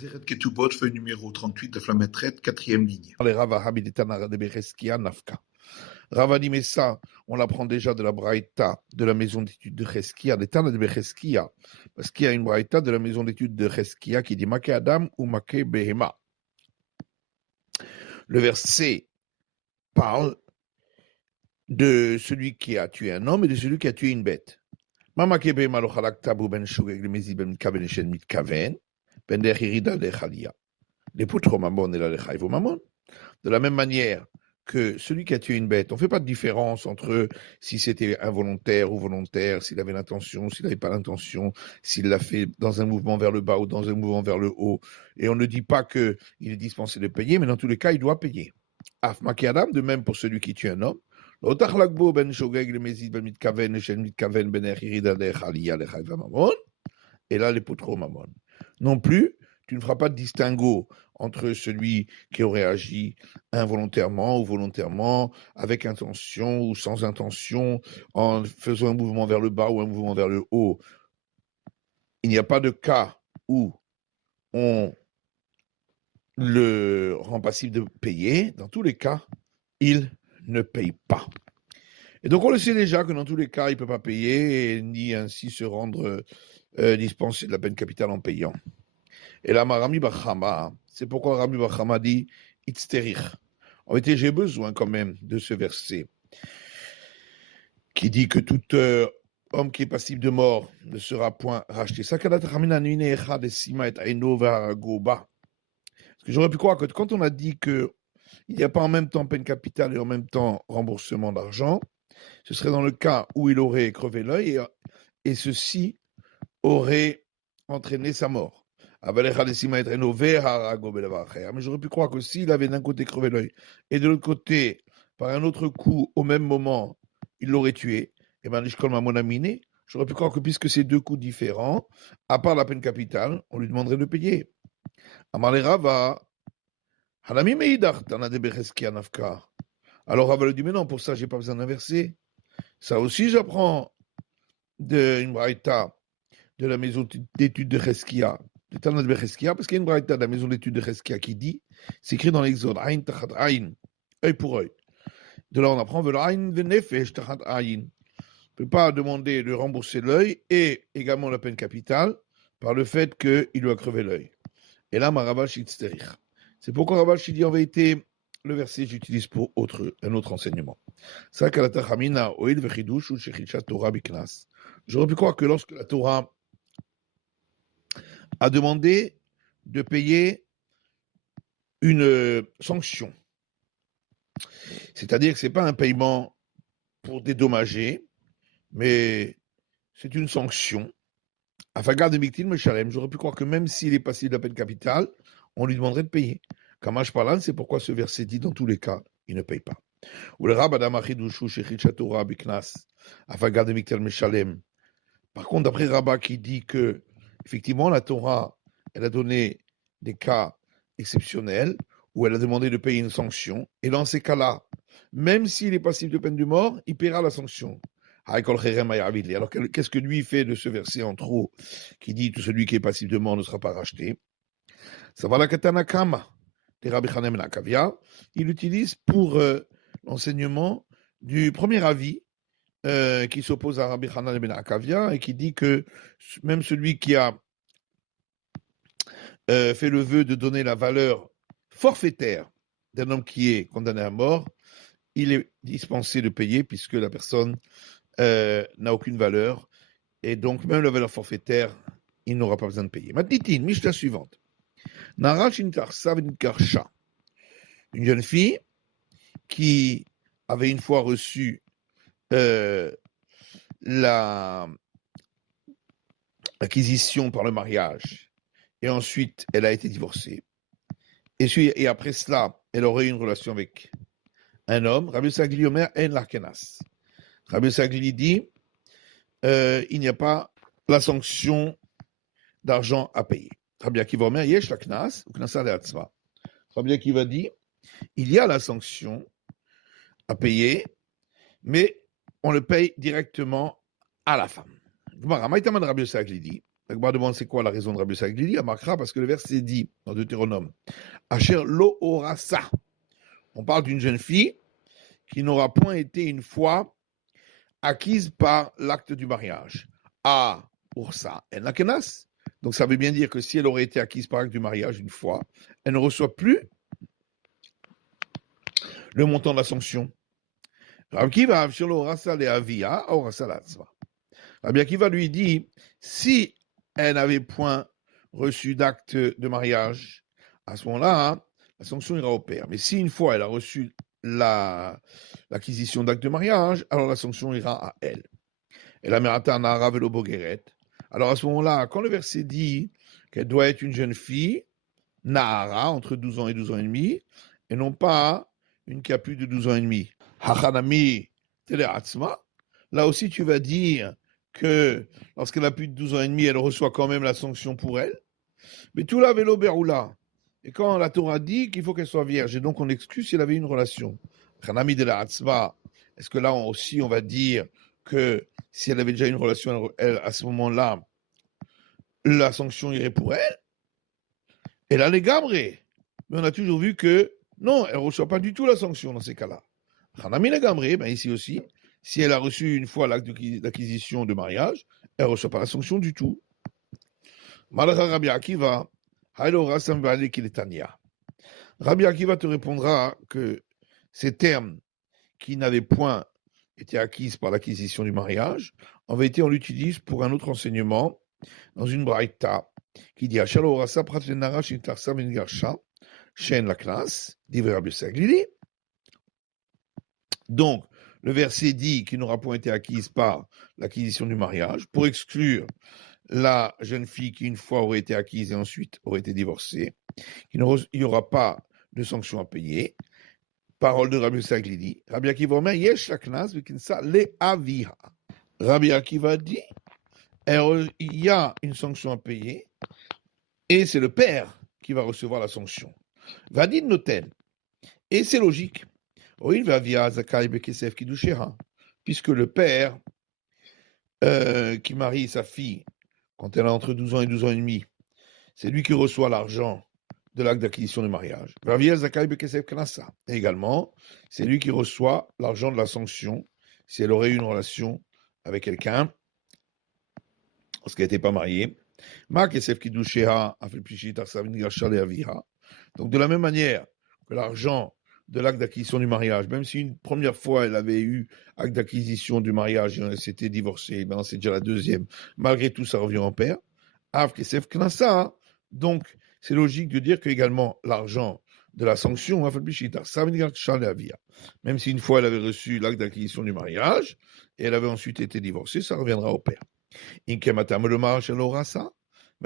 Maseret Ketubot, feuille numéro 38 de Flametret, quatrième ligne. Rava dit, mais ça, on l'apprend déjà de la Braïta, de la maison d'études de Cheskia, des Tana de Becheskia, parce qu'il y a une Braïta de la maison d'études de Cheskia qui dit Make Adam ou Make Behema. Le verset parle de celui qui a tué un homme et de celui qui a tué une bête. Make Behema lo chalak tabu ben shogeg le mezi ben mitkaven et shen mitkaven, ben der hirida de chalia. Les poutro mamon et la lechayvo mamon. De la même manière que celui qui a tué une bête, on ne fait pas de différence entre si c'était involontaire ou volontaire, s'il avait l'intention, s'il n'avait pas l'intention, s'il l'a fait dans un mouvement vers le bas ou dans un mouvement vers le haut. Et on ne dit pas qu'il est dispensé de payer, mais dans tous les cas, il doit payer. Afmaki Adam, de même pour celui qui tue un homme. Et là, les poutro mamon. Non plus, tu ne feras pas de distinguo entre celui qui aurait agi involontairement ou volontairement, avec intention ou sans intention, en faisant un mouvement vers le bas ou un mouvement vers le haut. Il n'y a pas de cas où on le rend passible de payer. Dans tous les cas, il ne paye pas. Et donc on le sait déjà que dans tous les cas, il ne peut pas payer, ni ainsi se rendre dispensé de la peine capitale en payant. Et là, Rami Bachama, c'est pourquoi Rami Bachama dit Itzterich. En réalité, j'ai besoin quand même de ce verset qui dit que tout homme qui est passible de mort ne sera point racheté. Parce que j'aurais pu croire que quand on a dit qu'il n'y a pas en même temps peine capitale et en même temps remboursement d'argent, ce serait dans le cas où il aurait crevé l'œil et ceci aurait entraîné sa mort. Mais j'aurais pu croire que s'il avait d'un côté crevé l'œil et de l'autre côté, par un autre coup, au même moment, il l'aurait tué, et bien, j'aurais pu croire que puisque c'est deux coups différents, à part la peine capitale, on lui demanderait de payer. Alors Rava lui dit, mais non, pour ça, j'ai pas besoin d'inverser. Ça aussi, j'apprends d'une braïta de la maison d'études de Cheskia, de Tana de Cheskia, parce qu'il y a une braïta de la maison d'études de Cheskia qui dit, c'est écrit dans l'Exode, Aïn tachat Aïn, œil pour œil. De là, on apprend, Aïn venefesh tachat Aïn. On ne peut pas demander de rembourser l'œil et également la peine capitale par le fait qu'il lui a crevé l'œil. Et là, ma Ravash Itzterich. C'est pourquoi Ravash dit en vérité, le verset j'utilise pour un autre enseignement. J'aurais pu croire que lorsque la Torah a demandé de payer une sanction, c'est-à-dire que ce n'est pas un paiement pour dédommager, mais c'est une sanction. Afagar de Miktil Meshalem, j'aurais pu croire que même s'il est passible de la peine capitale, on lui demanderait de payer. Kamash Palan, c'est pourquoi ce verset dit dans tous les cas, il ne paye pas. Par contre, d'après Rabat qui dit que, effectivement, la Torah, elle a donné des cas exceptionnels où elle a demandé de payer une sanction, et dans ces cas-là, même s'il est passible de peine de mort, il paiera la sanction. Alors, qu'est-ce que lui fait de ce verset en trop qui dit que celui qui est passible de mort ne sera pas racheté? Ça va la Katana Kama de Rabbi Chanan ben Akavia. Il l'utilise pour l'enseignement du premier avis qui s'oppose à Rabbi Chanan ben Akavia et qui dit que même celui qui a fait le vœu de donner la valeur forfaitaire d'un homme qui est condamné à mort, il est dispensé de payer puisque la personne n'a aucune valeur et donc même la valeur forfaitaire, il n'aura pas besoin de payer. Matnitin, Mishnah suivante. Une jeune fille qui avait une fois reçu l'acquisition par le mariage et ensuite elle a été divorcée et après cela elle aurait eu une relation avec un homme. Rabbi Sagli Omer en l'arkenas. Rabbi Sagli dit il n'y a pas la sanction d'argent à payer. Rabbi Akiva Omer yesh laknas ou knasa le'atzma. Rabbi Akiva dit il y a la sanction à payer, mais on le paye directement à la femme. Rabbi Sagli dit La Gemara demande c'est quoi la raison de Rabbi Saglili à Makra, parce que le verset dit dans Deutéronome Asher lo orasa. On parle d'une jeune fille qui n'aura point été une fois acquise par l'acte du mariage. Ah, Ursa en Akenas. Donc ça veut bien dire que si elle aurait été acquise par l'acte du mariage une fois, elle ne reçoit plus le montant de la sanction. Rabbi Akiva lui dit, si elle n'avait point reçu d'acte de mariage, à ce moment-là, la sanction ira au père. Mais si une fois elle a reçu l'acquisition d'acte de mariage, alors la sanction ira à elle. Et la Merata Nahara Velo Bogeret. Alors à ce moment-là, quand le verset dit qu'elle doit être une jeune fille, Nahara, entre 12 ans et 12 ans et demi, et non pas une qui a plus de 12 ans et demi. Hachanami Teleatzma. Là aussi, tu vas dire que lorsqu'elle a plus de 12 ans et demi, elle reçoit quand même la sanction pour elle. Mais tout la vélo beroula. Et quand la Torah dit qu'il faut qu'elle soit vierge, et donc on exclut si elle avait une relation. Hachanami Teleatzma. Est-ce que là aussi, on va dire que si elle avait déjà une relation, elle, à ce moment-là, la sanction irait pour elle? Elle a les gamrés. Mais on a toujours vu que non, elle ne reçoit pas du tout la sanction dans ces cas-là. Hanami la gamré, ben ici aussi, si elle a reçu une fois l'acte d'acquisition de mariage, elle ne reçoit pas la sanction du tout. Malach Rabbi Akiva, Rabbi Akiva te répondra que ces termes qui n'avaient point été acquis par l'acquisition du mariage, en vérité, on l'utilise pour un autre enseignement dans une braïta qui dit Achalo Rasa Prat Lenara Shintarsa Vengarsha Shen la classe, dit Rabbi Saglili. Donc, le verset dit qu'il n'aura point été acquise par l'acquisition du mariage pour exclure la jeune fille qui une fois aurait été acquise et ensuite aurait été divorcée. Il n'y aura pas de sanction à payer. Parole de Rabbi Saglili. Rabbi Akiva Omer, Yesh la classe, Vikinsa le aviha. Rabbi Akiva dit il y a une sanction à payer et c'est le père qui va recevoir la sanction. Vadin noten. Et c'est logique. Puisque le père qui marie sa fille quand elle a entre 12 ans et 12 ans et demi, c'est lui qui reçoit l'argent de l'acte d'acquisition du mariage. Et également, c'est lui qui reçoit l'argent de la sanction si elle aurait eu une relation avec quelqu'un lorsqu'elle n'était pas mariée. Donc de la même manière que l'argent de l'acte d'acquisition du mariage, même si une première fois elle avait eu acte d'acquisition du mariage et elle s'était divorcée, ben c'est déjà la deuxième, malgré tout ça revient en père. Donc c'est logique de dire que également l'argent de la sanction, même si une fois elle avait reçu l'acte d'acquisition du mariage et elle avait ensuite été divorcée, ça reviendra au père. Mais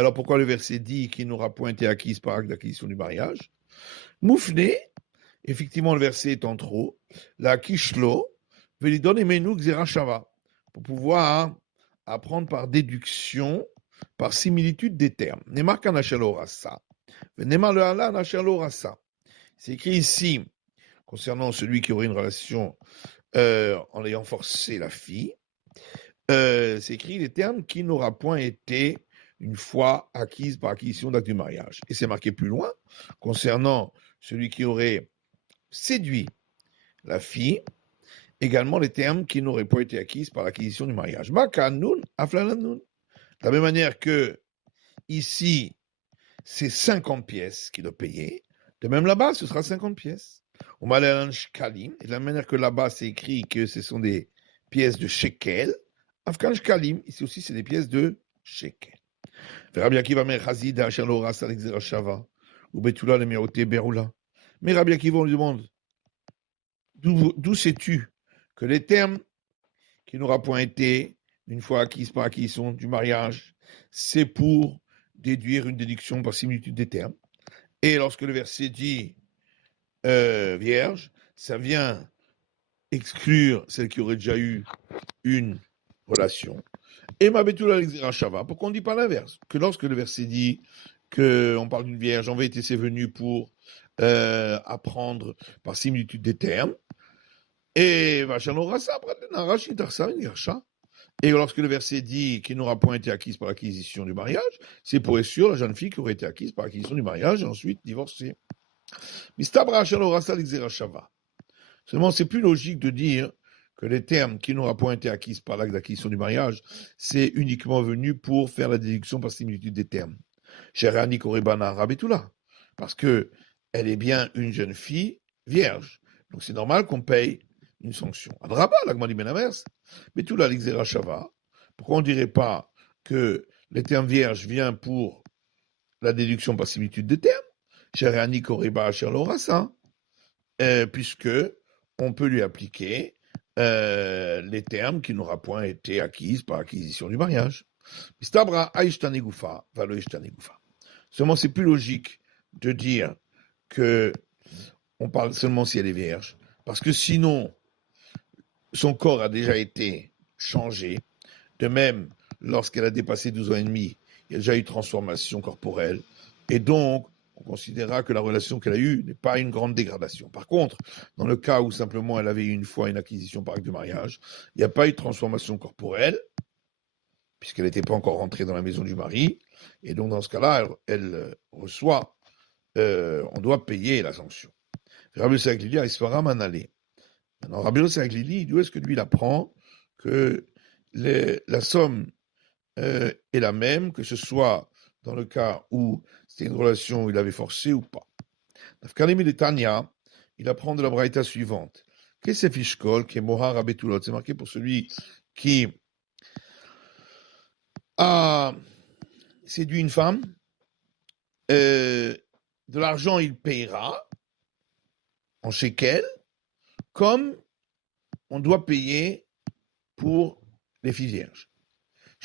alors pourquoi le verset dit qu'il n'aura point été acquise par acte d'acquisition du mariage? Moufné, effectivement le verset est en trop, la kishlo, velidon emenu xerashava, pour pouvoir apprendre par déduction, par similitude des termes. Nemar kanachalorasa, nemar le ala nachalorasa. C'est écrit ici, concernant celui qui aurait une relation en ayant forcé la fille, c'est écrit les termes qui n'aura point été une fois acquise par acquisition d'acte du mariage. Et c'est marqué plus loin, concernant celui qui aurait séduit la fille, également les termes qui n'auraient pas été acquises par l'acquisition du mariage. De la même manière que ici, c'est 50 pièces qu'il doit payer, de même là-bas, ce sera 50 pièces. Et de la manière que là-bas, c'est écrit que ce sont des pièces de shekel, Afkan Shkalim, ici aussi, c'est des pièces de shekel. Mais Rabbi Akiva, on lui demande, d'où sais-tu que les termes qui n'aura point été, une fois acquises par acquisition du mariage, c'est pour déduire une déduction par similitude des termes. Et lorsque le verset dit vierge, ça vient exclure celle qui aurait déjà eu une relation. Et ma betula l'exirachava. Pourquoi on ne dit pas l'inverse? Que lorsque le verset dit qu'on parle d'une vierge, en vérité c'est venu pour apprendre par similitude des termes. Et Et lorsque le verset dit qu'il n'aura point été acquise par l'acquisition du mariage, c'est pour être sûr la jeune fille qui aurait été acquise par l'acquisition du mariage et ensuite divorcée. Seulement, c'est plus logique de dire que les termes qui n'aura point été acquise par l'acte d'acquisition du mariage, c'est uniquement venu pour faire la déduction par similitude des termes. Sherani Korebana Rabetula, parce que elle est bien une jeune fille vierge. Donc c'est normal qu'on paye une sanction. Adraba, l'agmadi benamers, mais tout là, l'ixera shava. Pourquoi on ne dirait pas que les termes vierges viennent pour la déduction par similitude des termes? Sherani Koreba Sherlorasa, puisque on peut lui appliquer les termes qui n'aura point été acquises par acquisition du mariage. Seulement, c'est plus logique de dire que on parle seulement si elle est vierge, parce que sinon, son corps a déjà été changé. De même, lorsqu'elle a dépassé 12 ans et demi, il y a déjà eu transformation corporelle, et donc, on considérera que la relation qu'elle a eue n'est pas une grande dégradation. Par contre, dans le cas où simplement elle avait eu une fois une acquisition par acte de mariage, il n'y a pas eu de transformation corporelle, puisqu'elle n'était pas encore rentrée dans la maison du mari, et donc dans ce cas-là, elle reçoit, on doit payer la sanction. Rabbi Yossi Glili, Isfara Manale. Maintenant, Rabbi Yossi Glili, d'où est-ce que lui il apprend que la somme est la même, que ce soit dans le cas où c'était une relation où il avait forcé ou pas. Nafkanemi de Tanya, il apprend de la braïta suivante. Qu'est-ce que c'est Fishkol, qui est Mohar Abetulot? C'est marqué pour celui qui a séduit une femme, de l'argent il payera en shekel, comme on doit payer pour les filles vierges.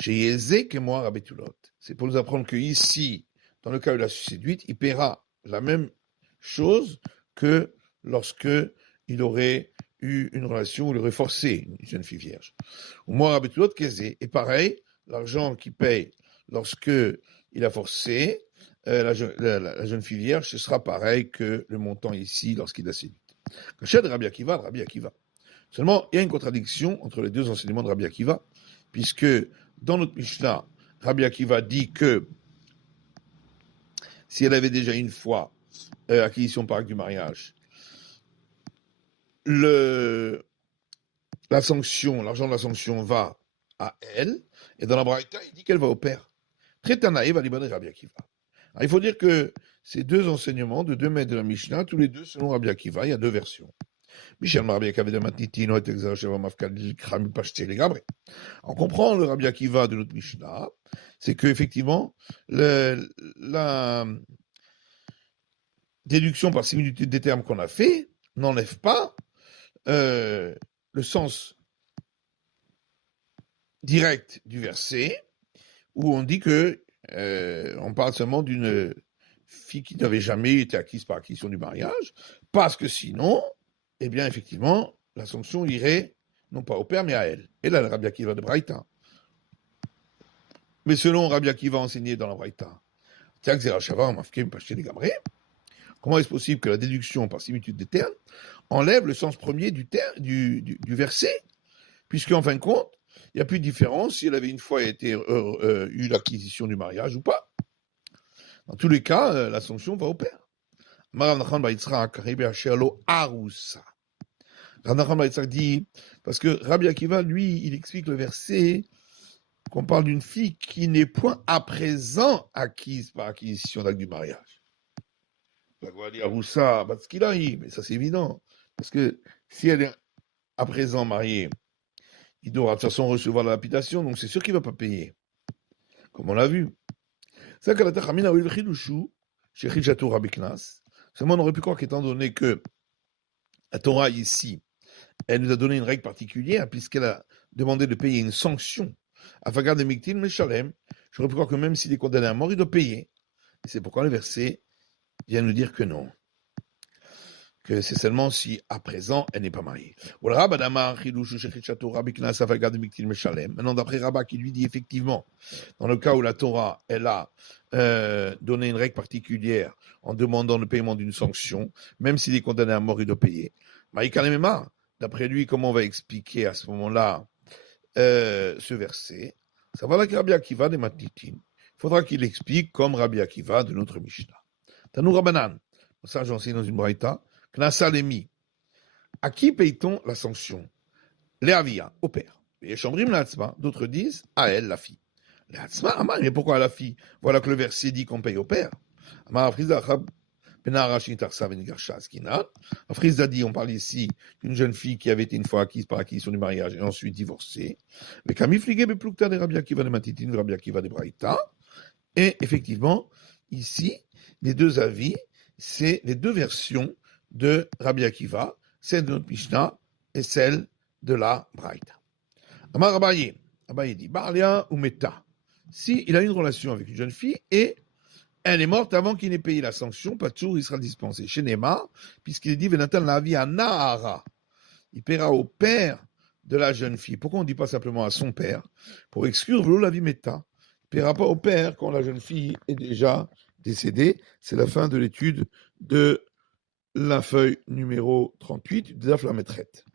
Chez Yezek et Mohar Abetulot. C'est pour nous apprendre que ici, dans le cas où il a séduite, il paiera la même chose que lorsque il aurait eu une relation où il aurait forcé une jeune fille vierge. Ou Mohar Abetulot Kezé. Et pareil, l'argent qu'il paye lorsque il a forcé la jeune fille vierge, ce sera pareil que le montant ici lorsqu'il a séduit. Kachet Rabbi Akiva, Rabbi Akiva. Seulement, il y a une contradiction entre les deux enseignements de Rabbi Akiva, puisque dans notre Mishnah, Rabbi Akiva dit que si elle avait déjà une fois acquisition par acte du mariage, l'argent de la sanction va à elle, et dans la Braïta, il dit qu'elle va au père. Très tanaï va libérer Rabbi Akiva. Alors, il faut dire que ces deux enseignements de deux maîtres de la Mishnah, tous les deux selon Rabbi Akiva, il y a deux versions. On comprend le Rabbi Akiva de notre Mishnah, c'est qu'effectivement, la déduction par similitude des termes qu'on a fait n'enlève pas le sens direct du verset où on dit que on parle seulement d'une fille qui n'avait jamais été acquise par acquisition du mariage, parce que sinon, eh bien, effectivement, la sanction irait non pas au père, mais à elle. Et là, le Rabbi Akiva de Braïta. Mais selon Rabbi Akiva enseigné dans la Braïta, comment est-ce possible que la déduction par similitude des termes enlève le sens premier du verset, puisqu'en fin de compte, il n'y a plus de différence si elle avait une fois eu l'acquisition du mariage ou pas. Dans tous les cas, la sanction va au père. Rav Nachman bar Yitzhak dit, parce que Rabbi Akiva, lui, il explique le verset qu'on parle d'une fille qui n'est point à présent acquise par acquisition d'acte du mariage. On va dire Aroussa, Batskilahi, mais ça c'est évident. Parce que si elle est à présent mariée, il doit de toute façon recevoir la lapidation, donc c'est sûr qu'il ne va pas payer. Comme on l'a vu. C'est qu'à la Tachamina ou il Chidushu, chez Chichatou Rabbi Knas, seulement on aurait pu croire qu'étant donné que la Torah ici, elle nous a donné une règle particulière, puisqu'elle a demandé de payer une sanction à Fagar de Miktin Meshalem, j'aurais pu croire que même s'il est condamné à mort, il doit payer. Et c'est pourquoi le verset vient nous dire que non. Que c'est seulement si à présent elle n'est pas mariée. Maintenant, d'après Rabat qui lui dit effectivement, dans le cas où la Torah elle a donné une règle particulière en demandant le paiement d'une sanction, même s'il est condamné à mort, il doit payer. D'après lui, comment on va expliquer à ce moment-là ce verset. Ça va la Rabbi Akiva de Matnitin. Il faudra qu'il explique comme Rabbi Akiva de notre Mishnah. Tanou Rabbanan. Ça, j'enseigne dans une braïta. Knasa Lemi. À qui paye-t-on la sanction? Léavia, au père. Et Chambrim Latzma. D'autres disent à elle, la fille. Latzma, mais pourquoi à la fille? Voilà que le verset dit qu'on paye au père. Afrizda dit, on parle ici d'une jeune fille qui avait été une fois acquise par acquisition du mariage et ensuite divorcée. Mais et effectivement, ici, les deux avis, c'est les deux versions de Rabbi Akiva, celle de notre Mishnah et celle de la Braïta. Amar Abaye dit, Barlia ou Meta, si il a une relation avec une jeune fille et elle est morte avant qu'il n'ait payé la sanction, Patour, il sera dispensé. Chez Nema, puisqu'il est dit, Venatan la vie à Nahara. Il paiera au père de la jeune fille. Pourquoi on ne dit pas simplement à son père? Pour exclure Velo la vie Meta. Il ne paiera pas au père quand la jeune fille est déjà décédée. C'est la fin de l'étude de la feuille numéro 38 de la Flametrette.